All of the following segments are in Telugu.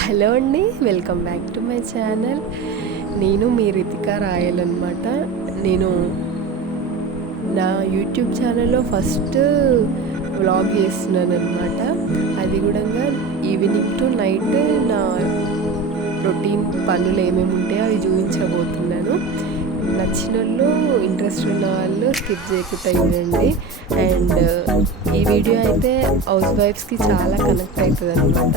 హలో అండి, welcome back to my channel. నేను మీ రితికా రాయల్ అనమాట. నేను నా యూట్యూబ్ ఛానల్లో ఫస్ట్ వ్లాగ్ చేస్తున్నాను అనమాట. అది కూడా ఈవినింగ్ టు నైట్ నా రొటీన్ పనులు ఏమేమి ఉంటాయో అవి చూపించబోతున్నాను. నచ్చిన వాళ్ళు, ఇంట్రెస్ట్ ఉన్న వాళ్ళు స్కిప్ చేయకుండా చూడండి. అండ్ ఈ వీడియో అయితే హౌస్ వైఫ్స్కి చాలా కనెక్ట్ అవుతుంది అనమాట.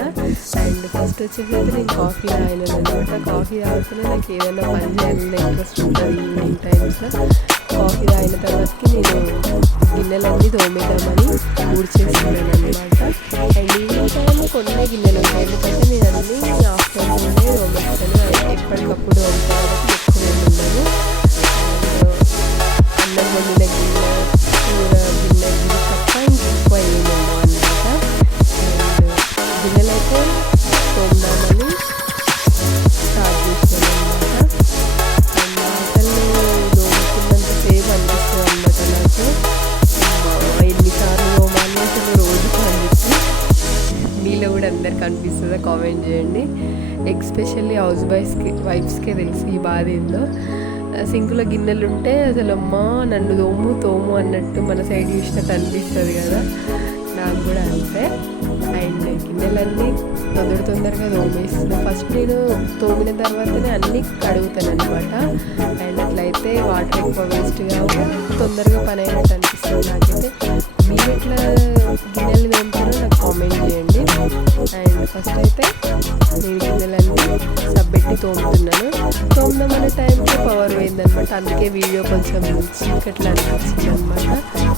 అండ్ ఫస్ట్ వచ్చేసి అయితే నేను కాఫీ తాగినాను అనమాట. కాఫీ తాగితేనే నాకు ఏదైనా పని చేయాలన్న ఇంట్రెస్ట్ ఉంటుంది. ఈవినింగ్ టైమ్స్లో కాఫీ తాగిన తర్వాతకి నేను గిన్నెలన్నీ తోమేద్దామని ఊడ్చేస్తున్నాను అనమాట. అండ్ ఈవినింగ్ టైంలో కొన్ని గిన్నెలు ఉంటాయి, ఎందుకంటే నేను అన్నీ ఆఫ్టర్నూనే తోమేస్తాను. ఎప్పటికప్పుడు ఉంటాను, ఎక్కువ ఉన్నాను. అన్నం వండిన గిన్నె, కూర గిన్నె తప్ప ఇంకెక్కువ ఏమేమో అనమాట. అండ్ గిన్నెలు అయితే తోమదామని స్టార్ట్ చేసాను అనమాట. అండ్ అసలు తోముతున్నంత సేపు అనిపిస్తుంది అనమాట నాకు. ఎన్నిసార్లు తోమాలి అసలు రోజుకు అనిపిస్తుంది. మీలో కూడా అందరికి అనిపిస్తుందా? కామెంట్ చేయండి. ఎస్పెషల్లీ హౌస్ వైఫ్స్కే తెలిసి ఈ బాధ ఏందో. సింకులో గిన్నెలు ఉంటే అసలు అమ్మా నన్ను తోము అన్నట్టు మన సైడ్ చూసినట్టు అనిపిస్తుంది కదా. నాకు కూడా అంతే. అండ్ గిన్నెలన్నీ తొందరగా తోమేస్తున్నాను. ఫస్ట్ నేను తోమిన తర్వాతనే అన్నీ కడుగుతాను అనమాట. అండ్ అట్లయితే వాటర్ ఎక్కువ వేస్ట్ కావు, తొందరగా పని అయినట్టు అనిపిస్తుంది నాకైతే. మీరు ఎట్లా గిన్నెలు తోముతారో నాకు కామెంట్ చేయండి. అండ్ ఫస్ట్ అయితే నేను గిన్నెలన్నీ సబ్బెట్టి తోముతున్నాను. తోముదామనే టైంకి పవర్ పోయిందనమాట. అందుకే వీడియో కొంచెం చీకట్లా అనిపించింది అనమాట.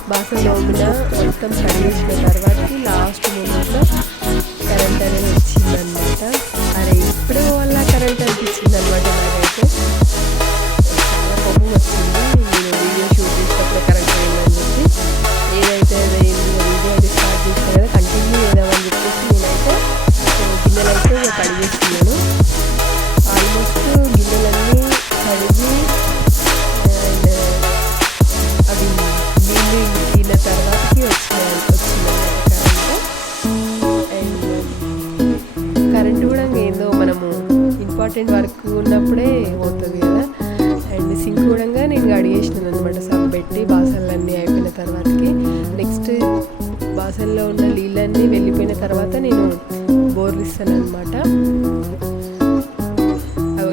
బాసలు తోమిన మొత్తం కడిగేసిన తర్వాతకి లాస్ట్ మూమెంట్లో కరెంట్ అనేది వచ్చిందనమాట. అరే ఇప్పుడే వల్ల కరెంట్ అనిపించింది అనమాట. నాకైతే చాలా కోపం వచ్చింది. నేను వీడియో షూట్ చేసినప్పుడే కరెంట్ పోయిందని చెప్పి ఏదైతే వీడియో అది స్టార్ట్ చేస్తాను కదా, కంటిన్యూ చేద్దామని చెప్పేసి నేనైతే గిన్నెలైతే కడిగేస్తున్నాను. ఆల్మోస్ట్ గిన్నెలన్నీ కడిగి అండ్ అవి నీళ్ళు ఇంకిన తర్వాతకి వచ్చిందన్నమాట కరెంట్. అండ్ కరెంట్ కూడా ఏందో మనము ఇంపార్టెంట్ వర్క్ ఉన్నప్పుడే పోతుంది కదా. అండ్ సింక్ కూడా నేను కడిగేసినాను అనమాట సబ్బెట్టి. బాసన్లన్నీ అయిపోయిన తర్వాతకి నెక్స్ట్ బాసన్లో ఉన్న నీళ్ళన్నీ వెళ్ళిపోయిన తర్వాత నేను బోర్లు ఇస్తాను అనమాట.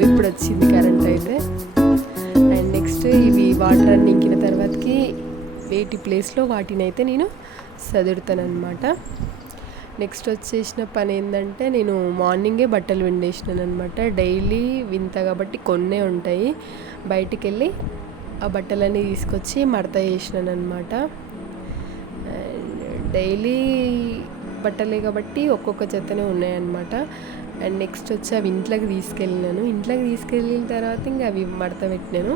ఇప్పుడు వచ్చింది కరెంట్ అయితే. అండ్ నెక్స్ట్ ఇవి వాటర్ అన్ని ఇంకిన తర్వాతకి వేటి ప్లేస్లో వాటిని అయితే నేను సదురుతాను అనమాట. నెక్స్ట్ వచ్చేసిన పని ఏంటంటే నేను మార్నింగే బట్టలు విండేసినాను అనమాట. డైలీ వింత కాబట్టి కొన్నే ఉంటాయి. బయటికి వెళ్ళి ఆ బట్టలన్నీ తీసుకొచ్చి మడత చేసినాను అనమాట. డైలీ బట్టలే కాబట్టి ఒక్కొక్క జతనే ఉన్నాయన్నమాట. అండ్ నెక్స్ట్ వచ్చి అవి ఇంట్లోకి తీసుకెళ్ళిన తర్వాత ఇంకా అవి మడత పెట్టినాను.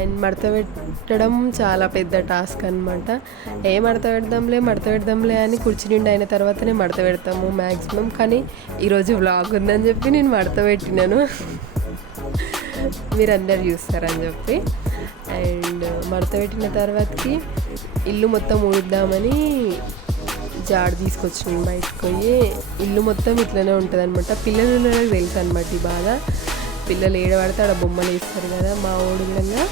అండ్ మడత పెట్టడం చాలా పెద్ద టాస్క్ అనమాట. మడత పెడదాంలే అని కుర్చీ నిండా అయిన తర్వాతనే మడత పెడతాము మ్యాక్సిమం. కానీ ఈరోజు వ్లాగ్ ఉందని చెప్పి నేను మడత పెట్టినాను, మీరు అందరు చూస్తారని చెప్పి. అండ్ మడత పెట్టిన తర్వాతకి ఇల్లు మొత్తం ఊడుద్దామని జాడ తీసుకొచ్చినాను బయటకు పోయి. ఇల్లు మొత్తం ఇట్లనే ఉంటుంది అనమాట. పిల్లలు నాకు తెలుసు అనమాట ఈ బాధ. పిల్లలు ఏడబడితే ఆడ బొమ్మలు వేస్తారు కదా. మా ఊడు కూడా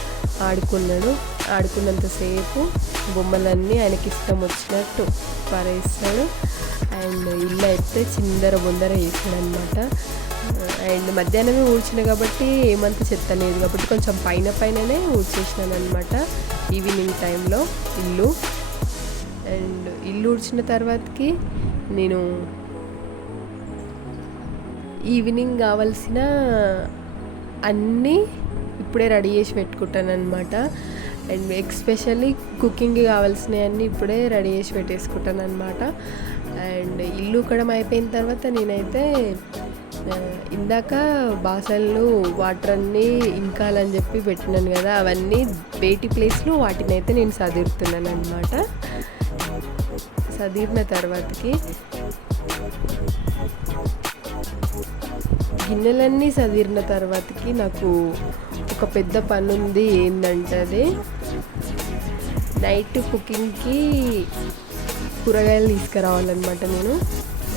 ఆడుకున్నంతసేపు బొమ్మలన్నీ ఆయనకి ఇష్టం వచ్చినట్టు పారేస్తాడు. అండ్ ఇల్లు అయితే చిందర బొందర వేసాడు అనమాట. అండ్ మధ్యాహ్నమే ఊడ్చిన కాబట్టి ఏమంత చెత్త లేదు కాబట్టి కొంచెం పైననే ఊడ్చేసినాను అనమాట ఈవినింగ్ టైంలో ఇల్లు. అండ్ ఇల్లు ఊడ్చిన తర్వాతకి నేను ఈవినింగ్ కావాల్సిన అన్నీ ఇప్పుడే రెడీ చేసి పెట్టుకుంటాను అనమాట. అండ్ ఎస్పెషల్లీ కుకింగ్కి కావాల్సినవి అన్నీ ఇప్పుడే రెడీ చేసి పెట్టేసుకుంటాను అనమాట. అండ్ ఇల్లు ఉక్కడం అయిపోయిన తర్వాత నేనైతే ఇందాక బాసన్లు వాటర్ అన్నీ ఇంకాలని చెప్పి పెట్టినాను కదా, అవన్నీ వేటి ప్లేస్లో వాటిని అయితే నేను సదురుతున్నాను అనమాట. సదిరిన తర్వాతకి గిన్నెలన్నీ సదిరిన తర్వాతకి నాకు ఒక పెద్ద పని ఉంది. ఏంటంటే అది నైట్ కుకింగ్కి కూరగాయలు తీసుకురావాలన్నమాట. నేను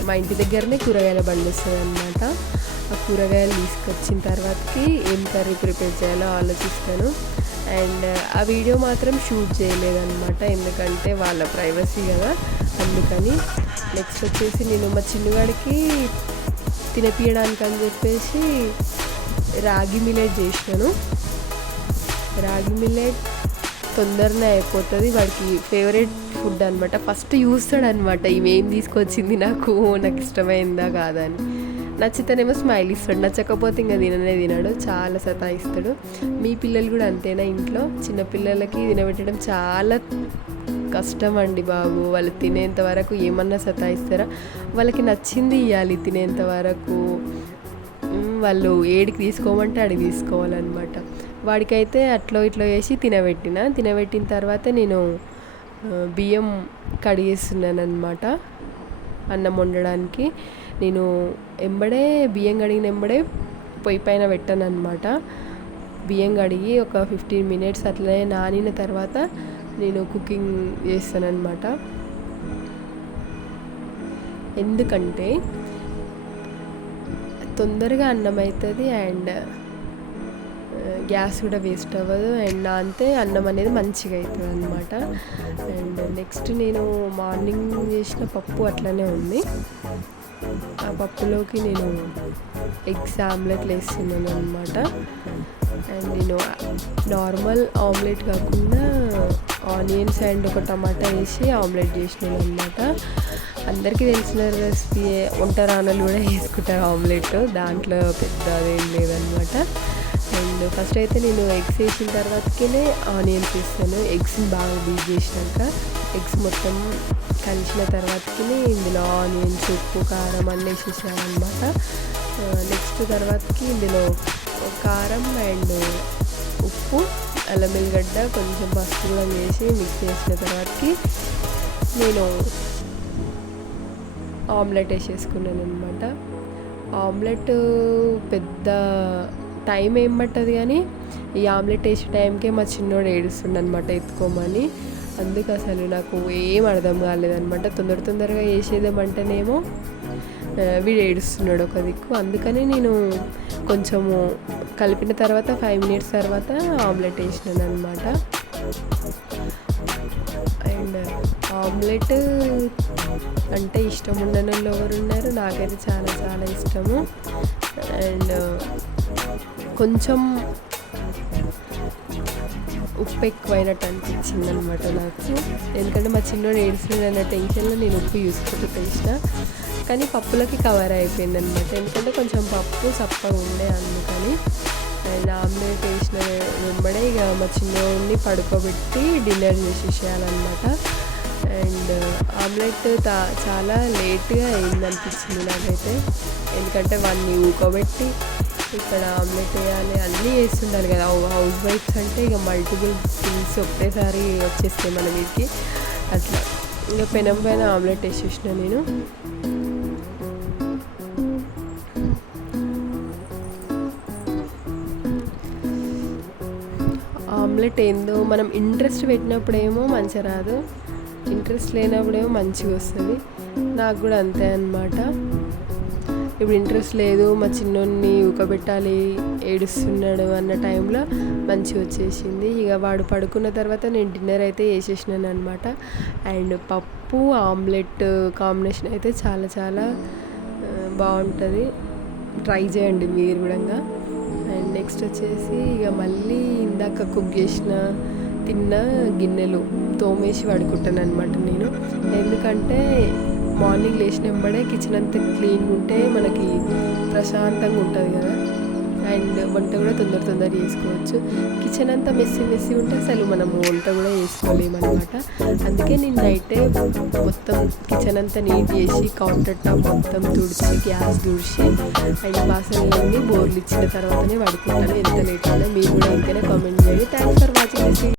మా ఇంటి దగ్గరనే కూరగాయల బండి వస్తుంది అనమాట. ఆ కూరగాయలు తీసుకొచ్చిన తర్వాతకి ఏం కర్రీ ప్రిపేర్ చేయాలో ఆలోచిస్తాను. అండ్ ఆ వీడియో మాత్రం షూట్ చేయలేదన్నమాట, ఎందుకంటే వాళ్ళ ప్రైవసీ కదా, అందుకని. నెక్స్ట్ వచ్చేసి నేను మా చిన్నవాడికి తినిపించడానికి అని చెప్పేసి రాగి మిల్లెట్ చేసినాను. రాగి మిల్లెట్ తొందరనే అయిపోతుంది, వాడికి ఫేవరెట్ ఫుడ్ అనమాట. ఫస్ట్ చూస్తాడనమాట ఇవేం తీసుకొచ్చింది నాకు ఇష్టమైందా కాదా అని. నచ్చితేనేమో స్మైల్ ఇస్తాడు, నచ్చకపోతే ఇంకా తినడు, చాలా సతాయిస్తాడు. మీ పిల్లలు కూడా అంతేనా? ఇంట్లో చిన్నపిల్లలకి తినబెట్టడం చాలా కష్టం అండి బాబు. వాళ్ళు తినేంత వరకు ఏమన్నా సతాయిస్తారా? వాళ్ళకి నచ్చింది ఇవ్వాలి తినేంత వరకు. వాళ్ళు ఏడికి తీసుకోమంటే అడిగి తీసుకోవాలన్నమాట. వాడికైతే అట్లో ఇట్లో వేసి తినబెట్టిన తర్వాత నేను బియ్యం కడిగేస్తున్నాను అనమాట. అన్నం వండడానికి నేను బియ్యం కడిగిన ఎంబడే పొయ్యి పైన పెట్టాను అనమాట. బియ్యం కడిగి ఒక 15 minutes అట్లనే నానిన తర్వాత నేను కుకింగ్ చేస్తానన్నమాట. ఎందుకంటే తొందరగా అన్నం అవుతుంది అండ్ గ్యాస్ కూడా వేస్ట్ అవ్వదు అండ్ అంతే అన్నం అనేది మంచిగా అవుతుంది అనమాట. అండ్ నెక్స్ట్ నేను మార్నింగ్ చేసిన పప్పు అట్లనే ఉంది. ఆ పప్పులోకి నేను ఎగ్స్ ఆమ్లెట్లు వేస్తున్నాను అనమాట. అండ్ నేను నార్మల్ ఆమ్లెట్ కాకుండా ఆనియన్స్ అండ్ ఒక టమాటా వేసి ఆమ్లెట్ చేసినాను అనమాట. అందరికీ తెలిసిన రెసిపీ, వంట రానలు కూడా వేసుకుంటారు ఆమ్లెట్, దాంట్లో పెద్ద అదేం లేదనమాట. అండ్ ఫస్ట్ అయితే నేను ఎగ్స్ వేసిన తర్వాతకే ఆనియన్స్ వేస్తాను. ఎగ్స్ని బాగా బీట్ చేసినాక ఎగ్స్ మొత్తం కలిసిన తర్వాతకి ఇందులో ఆనియన్స్, ఉప్పు, కారం అన్నీ వేసేసాను అనమాట. నెక్స్ట్ తర్వాతకి ఇందులో కారం అండ్ ఉప్పు, అల్లం వెల్లిగడ్డ, కొంచెం పసుపు కూడా వేసి మిక్స్ చేసిన తర్వాతకి నేను ఆమ్లెట్ వేసేసుకున్నాను అనమాట. ఆమ్లెట్ పెద్ద టైం ఏం పట్టదు, కానీ ఈ ఆమ్లెట్ వేసే టైంకే మా చిన్నోడు ఏడుస్తుండ అనమాట ఎత్తుకోమని. అందుకు అసలు నాకు ఏం అర్థం కాలేదనమాట. తొందరగా వేసేదేమంటేనేమో వీడు ఏడుస్తున్నాడు ఒక దిక్కు. అందుకని నేను కొంచెము కలిపిన తర్వాత 5 minutes తర్వాత ఆమ్లెట్ వేసినాను అనమాట. అండ్ ఆమ్లెట్ అంటే ఇష్టం ఉండని వాళ్ళు ఎవరు ఉన్నారు? నాకైతే చాలా చాలా ఇష్టము. అండ్ కొంచెం ఉప్పు ఎక్కువైనట్టు అనిపించింది అనమాట నాకు, ఎందుకంటే మా చిన్నోడు ఏడుస్తున్నాడు అన్న టెన్షన్లో నేను ఉప్పు చూసుకుంటూ వేసిన. కానీ పప్పులకి కవర్ అయిపోయింది అనమాట, ఎందుకంటే కొంచెం పప్పు సప్పగా ఉండే అందుకని. అండ్ ఆమ్లెట్ వేసిన వెంబడే ఇక మా చిన్నోడిని పడుకోబెట్టి డిన్నర్ చేసేసేయాలన్నమాట. అండ్ ఆమ్లెట్ చాలా లేట్గా అయిందనిపించింది నాకైతే, ఎందుకంటే వాడిని ఊకోబెట్టి ఇక్కడ ఆమ్లెట్ వేయాలి, అన్నీ వేస్తుండాలి కదా. హౌస్ వైఫ్స్ అంటే ఇక మల్టిపుల్ థింగ్స్ ఒకటేసారి వచ్చేస్తాయి మన వీటికి. అట్లా ఇంకా పెనం పైన ఆమ్లెట్ వేసేసిన నేను. ఆమ్లెట్ ఏందో మనం ఇంట్రెస్ట్ పెట్టినప్పుడేమో మంచిగా రాదు, ఇంట్రెస్ట్ లేనప్పుడేమో మంచిగా వస్తుంది. నాకు కూడా అంతే అన్నమాట. ఇప్పుడు ఇంట్రెస్ట్ లేదు, మా చిన్నోడిని ఊకబెట్టాలి, ఏడుస్తున్నాడు అన్న టైంలో మంచిగా వచ్చేసింది. ఇక వాడు పడుకున్న తర్వాత నేను డిన్నర్ అయితే వేసేసినాను అనమాట. అండ్ పప్పు ఆమ్లెట్ కాంబినేషన్ అయితే చాలా చాలా బాగుంటుంది, ట్రై చేయండి మీరు కూడా. అండ్ నెక్స్ట్ వచ్చేసి ఇక మళ్ళీ ఇందాక కుక్ చేసిన తిన్న గిన్నెలు తోమేసి పడుకుంటాను అనమాట నేను. ఎందుకంటే మార్నింగ్ లేచిన వెంబడే కిచెన్ అంతా క్లీన్గా ఉంటే మనకి ప్రశాంతంగా ఉంటుంది కదా. అండ్ వంట కూడా తొందర చేసుకోవచ్చు. కిచెన్ అంతా మెస్సీ ఉంటే అసలు మనం వంట కూడా చేసుకోలేమన్నమాట. అందుకే నేను నైటే మొత్తం కిచెన్ అంతా నీట్ చేసి కౌంటర్ టాప్ మొత్తం తుడిచి గ్యాస్ తుడిచి అండ్ బాసనలన్నీ బోర్లు ఇచ్చిన తర్వాతనే పడుకుంటాను. ఎంత లేట్ అయినా మీరు కూడా ఇంకనే కామెంట్ చేయండి. Thanks for watching this video.